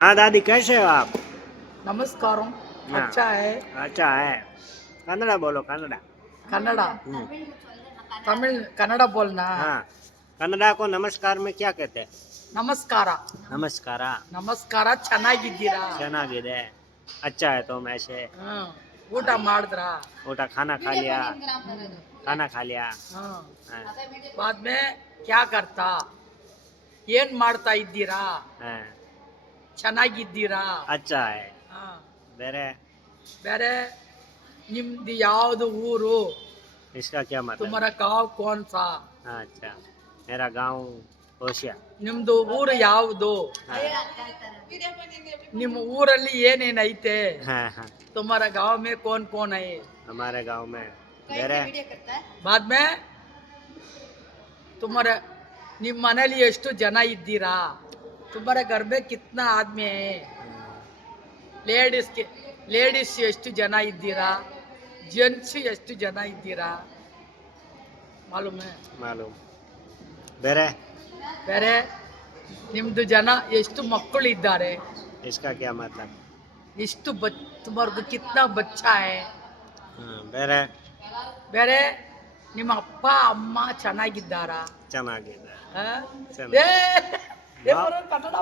हाँ दादी, कैसे हो आप? नमस्कारम। हाँ। अच्छा है। अच्छा है। कन्नड़ा बोलो, कन्नड़ा। कन्नड़ा। हम्म। तमिल कन्नड़ा बोलना। हाँ। कन्नड़ा को नमस्कार में क्या कहते हैं? ನಮಸ್ಕಾರ नमस्कार। ನಮಸ್ಕಾರ ಚೆನ್ನಾಗಿದ್ದೀರಾ ಚೆನ್ನಾಗಿದೆ। अच्छा है तुम ऐसे। ಊಟ ಮಾಡಿದ್ರ ऊटा खाना खा लिया? खाना खा लिया? हाँ। बाद में क्या करता ಏನ್ ಮಾಡ್ತಾ ಇದ್ದೀರಾ हाँ। ಚೆನ್ನಾಗಿದ್ದೀರಾ अच्छा है। ಹಾ. ಬೇರೆ? ಬೇರೆ ನಿಮ್ದು ಯಾವುದು ಊರು इसका क्या मतलब? तुम्हारा गांव कौन सा हाँ, अच्छा। मेरा गांव होशिया। ನಿಮ್ದು ಊರು ಯಾವುದು हाँ। ನಿಮ್ಮ ಊರಲ್ಲಿ ಏನೇನ್ ಐತೆ हाँ हाँ। तुम्हारा गांव में कौन कौन है हमारे गांव में ಬೇರೆ? बाद में तुम्हारे ನಿಮ್ಮ ಮನೇಲಿ ಎಷ್ಟು ಜನ ಇದ್ದೀರಾ तुम्हारे घर में कितना आदमी है ಲೇಡೀಸ್ ಎಷ್ಟು ಜನ ಇದ್ದೀರಾ ಜೆಂಟ್ಸ್ ಎಷ್ಟು ಜನ ಇದ್ದೀರಾ ಮಾಲೂಮ್ ಹೈ? मालूम। ಬೇರೆ? ಬೇರೆ ನಿಮ್ದು ಜನ ಎಷ್ಟು ಮಕ್ಕಳು ಇದ್ದಾರೆ इसका क्या मतलब? ಎಷ್ಟು तुम्हारे कितना बच्चा है हाँ, ಬೇರೆ? ಬೇರೆ ನಿಮ್ಮ ಅಪ್ಪ ಅಮ್ಮ ಚೆನ್ನಾಗಿದ್ದಾರಾ ಚೆನ್ನಾಗಿದೆ. ಆ? ಚೆನ್ನಾಗಿ. ಏ, ಏ ಬರೋ ಕನ್ನಡ